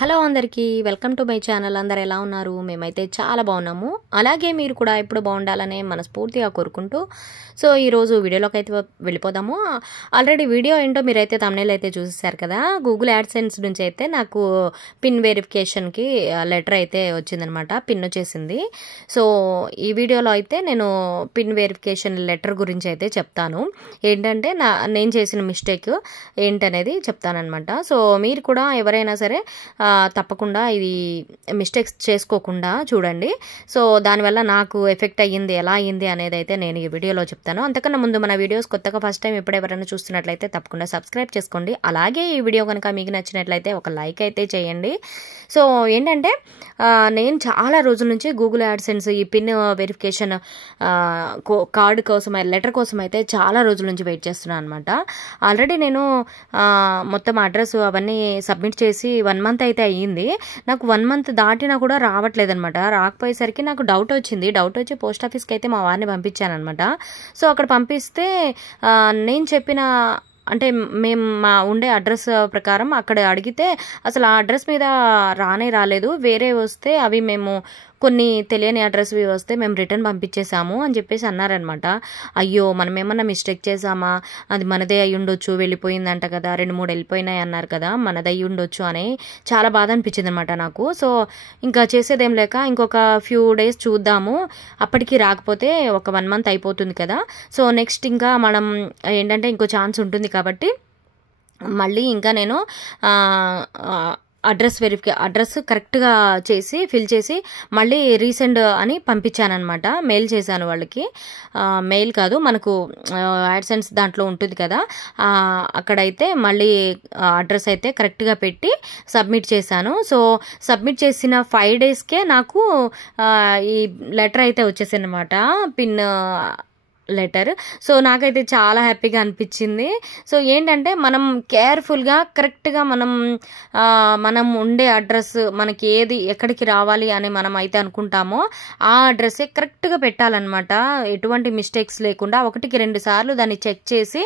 Hello అందరికీ welcome to my channel. అందరు ఎలా ఉన్నారు? మేమైతే చాలా బాగున్నాము. అలాగే మీరు కూడా ఎప్పుడు బాగుండాలనే మనస్ఫూర్తిగా కోరుకుంటూ సో ఈరోజు వీడియోలోకి అయితే వెళ్ళిపోదాము. ఆల్రెడీ వీడియో ఏంటో మీరైతే తమ్నైల్ అయితే చూసేసారు కదా. గూగుల్ యాడ్సెన్స్ నుంచి అయితే నాకు పిన్ వెరిఫికేషన్కి లెటర్ అయితే వచ్చిందనమాట, పిన్ వచ్చేసింది. సో ఈ వీడియోలో అయితే నేను పిన్ వెరిఫికేషన్ లెటర్ గురించి అయితే చెప్తాను. ఏంటంటే నేను చేసిన మిస్టేక్ ఏంటనేది చెప్తానమాట. సో మీరు కూడా ఎవరైనా సరే తప్పకుండా ఇది మిస్టేక్స్ చేసుకోకుండా చూడండి. సో దానివల్ల నాకు ఎఫెక్ట్ అయ్యింది, ఎలా అయ్యింది అనేది అయితే నేను ఈ వీడియోలో చెప్తాను. అంతకన్నా ముందు మన వీడియోస్ కొత్తగా ఫస్ట్ టైం ఎప్పుడు ఎవరైనా చూస్తున్నట్లయితే తప్పకుండా సబ్స్క్రైబ్ చేసుకోండి. అలాగే ఈ వీడియో కనుక మీకు నచ్చినట్లయితే ఒక లైక్ అయితే చేయండి. సో ఏంటంటే నేను చాలా రోజుల నుంచి గూగుల్ యాడ్సెన్స్ ఈ పిన్ వెరిఫికేషన్ కార్డు కోసం, లెటర్ కోసం అయితే చాలా రోజుల నుంచి వెయిట్ చేస్తున్నాను అనమాట. ఆల్రెడీ నేను మొత్తం అడ్రస్ అవన్నీ సబ్మిట్ చేసి 1 మంత్ అయితే అయ్యింది. నాకు 1 మంత్ దాటినా కూడా రావట్లేదు అనమాట. రాకపోయేసరికి నాకు డౌట్ వచ్చి పోస్ట్ ఆఫీస్కి అయితే మా వారిని పంపించాను అనమాట. సో అక్కడ పంపిస్తే నేను చెప్పిన అంటే మేము మా ఉండే అడ్రస్ ప్రకారం అక్కడ అడిగితే అసలు ఆ అడ్రస్ మీద రాలేదు, వేరే వస్తే అవి మేము కొన్ని తెలియని అడ్రస్వి వస్తే మేము రిటర్న్ పంపించేసాము అని చెప్పేసి అన్నారనమాట. అయ్యో మనం ఏమన్నా మిస్టేక్ చేసామా, అది మనదే అయ్యి ఉండొచ్చు, వెళ్ళిపోయిందంట కదా, 2-3 వెళ్ళిపోయినాయి అన్నారు కదా, మనది అయ్యి ఉండొచ్చు అని చాలా బాధ అనిపించింది అనమాట నాకు. సో ఇంకా చేసేదేం లేక ఇంకొక ఫ్యూ డేస్ చూద్దాము, అప్పటికి రాకపోతే ఒక 1 మంత్ అయిపోతుంది కదా. సో నెక్స్ట్ ఇంకా మనం ఏంటంటే ఇంకో ఛాన్స్ ఉంటుంది కాబట్టి మళ్ళీ ఇంకా నేను అడ్రస్ కరెక్ట్గా చేసి ఫిల్ చేసి మళ్ళీ రీసెండ్ అని పంపించానమాట. మెయిల్ చేశాను వాళ్ళకి, మెయిల్ కాదు మనకు యాడ్సెన్స్ దాంట్లో ఉంటుంది కదా, అక్కడైతే మళ్ళీ అడ్రస్ అయితే కరెక్ట్గా పెట్టి సబ్మిట్ చేశాను. సో సబ్మిట్ చేసిన 5 డేస్కే నాకు ఈ లెటర్ అయితే వచ్చేసింది అనమాట, పిన్ లెటర్. సో నాకైతే చాలా హ్యాపీగా అనిపించింది. సో ఏంటంటే మనం కేర్ఫుల్గా కరెక్ట్గా మనం ఉండే అడ్రస్, మనకి ఏది ఎక్కడికి రావాలి అని మనం అయితే అనుకుంటామో ఆ అడ్రస్సే కరెక్ట్గా పెట్టాలన్నమాట, ఎటువంటి మిస్టేక్స్ లేకుండా. 1-2 సార్లు దాన్ని చెక్ చేసి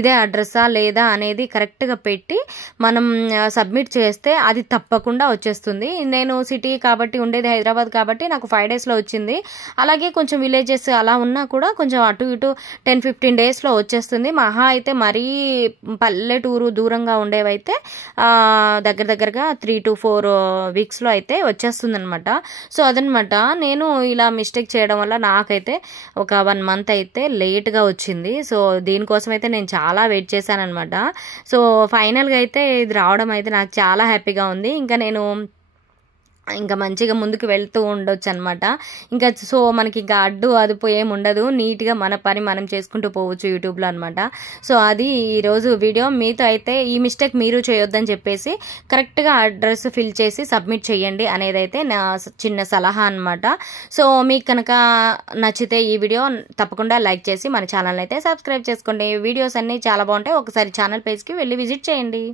ఇదే అడ్రస్సా లేదా అనేది కరెక్ట్గా పెట్టి మనం సబ్మిట్ చేస్తే అది తప్పకుండా వచ్చేస్తుంది. నేను సిటీ కాబట్టి ఉండేది హైదరాబాద్ కాబట్టి నాకు 5 డేస్లో వచ్చింది. అలాగే కొంచెం విలేజెస్ అలా ఉన్నా కూడా కొంచెం అటు ఇటు 10-15 డేస్లో వచ్చేస్తుంది. మహా అయితే మరీ పల్లెటూరు దూరంగా ఉండేవైతే దగ్గరగా 3-4 వీక్స్లో అయితే వచ్చేస్తుంది అనమాట. సో అదనమాట, నేను ఇలా మిస్టేక్ చేయడం వల్ల నాకైతే ఒక 1 మంత్ అయితే లేట్గా వచ్చింది. సో దీనికోసం అయితే నేను చాలా వెయిట్ చేశాను అనమాట. సో ఫైనల్గా అయితే ఇది రావడం అయితే నాకు చాలా హ్యాపీగా ఉంది. ఇంకా మంచిగా ముందుకు వెళ్తూ ఉండొచ్చు అనమాట. ఇంకా సో మనకి ఇంకా అడ్డు అదుపు ఏమి ఉండదు, నీట్గా మన పని మనం చేసుకుంటూ పోవచ్చు యూట్యూబ్లో అనమాట. సో అది ఈరోజు వీడియో. మీతో అయితే ఈ మిస్టేక్ మీరు చేయొద్దని చెప్పేసి కరెక్ట్గా అడ్రస్ ఫిల్ చేసి సబ్మిట్ చేయండి అనేది అయితే నా చిన్న సలహా అనమాట. సో మీకు కనుక నచ్చితే ఈ వీడియో తప్పకుండా లైక్ చేసి మన ఛానల్ అయితే సబ్స్క్రైబ్ చేసుకోండి. వీడియోస్ అన్నీ చాలా బాగుంటాయి, ఒకసారి ఛానల్ పేజ్కి వెళ్ళి విజిట్ చేయండి.